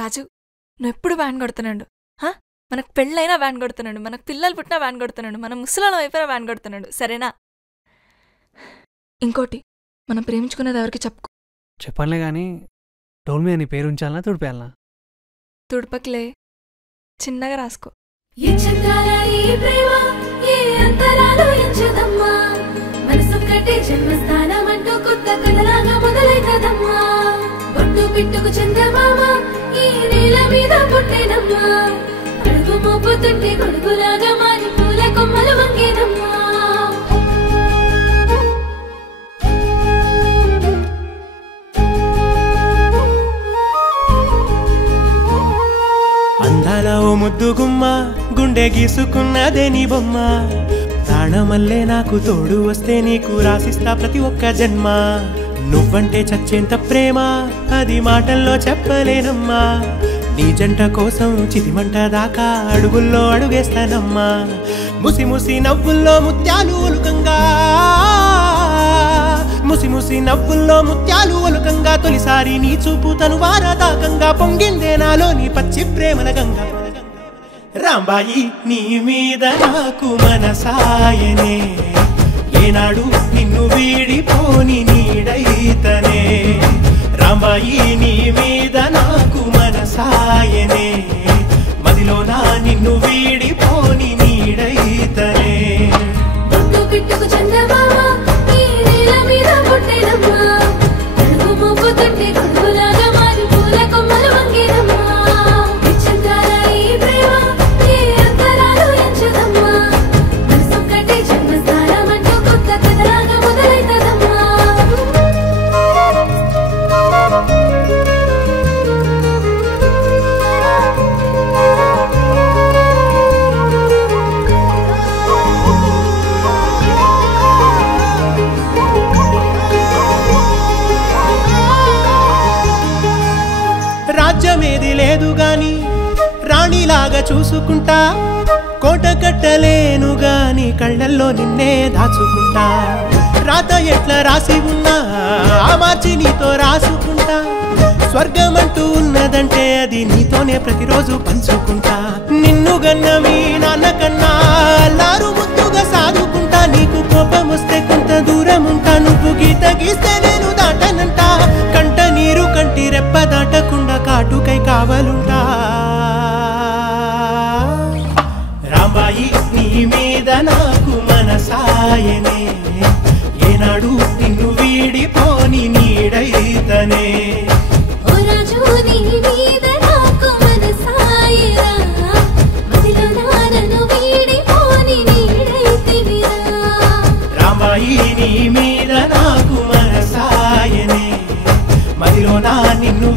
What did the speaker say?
రాజు నువ్వెప్పుడు వ్యాన్ కొడుతున్నాడు. మనకు పెళ్ళైనా వ్యాన్ కొడుతున్నాడు, మనకు పిల్లలు పుట్టినా వ్యాన్ కొడుతున్నాడు, మన ముసలాళ్ళం అయిపోయినా వ్యాన్ కొడుతున్నాడు. సరేనా? ఇంకోటి, మనం ప్రేమించుకునేది ఎవరికి చెప్పుకో. చెప్పనులే కానీ డోల్ మీద నీ పేరు ఉంచాలనా తుడిపేయాలనా? తుడపకిలే, చిన్నగా రాసుకో. పిట్టుకు చందమామ ఈ నేల మీద పుట్టేనమ్మా, అడుగు మోపుతుంటే కొడుకులాగా మారి పూల కొమ్మలు వంగేనమ్మా. అందాల ఓ ముద్దు గుమ్మ, గుండె గీసుకున్నదే నీ బొమ్మ, ప్రాణమల్లే నాకు తోడు వస్తే నీకు రాసిస్తా ప్రతి ఒక్క జన్మ. నువ్వంటే చచ్చేంత ప్రేమ అది మాటల్లో చెప్పలేనమ్మా, నీ జంట కోసం చితిమంట దాకా అడుగుల్లో అడుగేస్తానమ్మా. ముసి ముసి నవ్వుల్లో ముత్యాలు ఒలుకంగా, ముసి ముసి నవ్వుల్లో ముత్యాలు ఒలుకంగా, తొలిసారి నీ చూపు తను వారదాకంగా పొంగిందే నాలో నీ పచ్చి ప్రేమల గంగా. రాంబాయి నీ మీద నాకు మనసాయనే, ఏనాడు నిన్ను వీడిపోని నీడైతనే. రాంబాయి నీ మీద నాకు మనసాయనే, మదిలో నా నిన్ను వీడిపోని నీడైతనే. పిట్టుకు చందమామ ఈ నేల మీద పుట్టేనమ్మా, అడుగు మోపుతుంటే కొడుకులాగా మారి పూల కొమ్మలు వంగేనమ్మా. విచిత్రాల ఈ ప్రేమ ఏ అంతరాలు ఎంచదమ్మా, మనసొక్కటే జన్మస్థానం అంటూ కొత్త కథలాగా మొదలైతదమ్మా. రాజ్యమేది లేదు గాని రాణిలాగా చూసుకుంటా, కోట కట్టలేను గాని కళ్ళల్లో నిన్నే దాచుకుంటా. రాత ఎట్లా రాసి ఉన్నా ఆ మార్చి నీతో రాసుకుంటా, స్వర్గమంటూ ఉన్నదంటే అది నీతోనే ప్రతిరోజు పంచుకుంటా. నిన్ను గన్న మీ నాన్న కన్నా అల్లారు ముద్దుగా సాదుకుంటా, నీకు కోపం వస్తే కొంత దూరం ఉంటా, నువ్వు గీత గీస్తే నేను దాటనంట, కంట నీరు కంటి రెప్ప దాటకుండా కాటుకై కావలుంటా. రాంబాయి నీ మీద నాకు మనసాయనే, ఏనాడు నిన్ను వీడిపోని నీడైతనే. ఓ రాజు నీ మీద నాకు మనసాయరా, మదిలో నన్ను వీడిపోని నీడైతివిరా. రాంబాయి నీ మీద నాకు మనసాయనే, మదిలో నా నిన్ను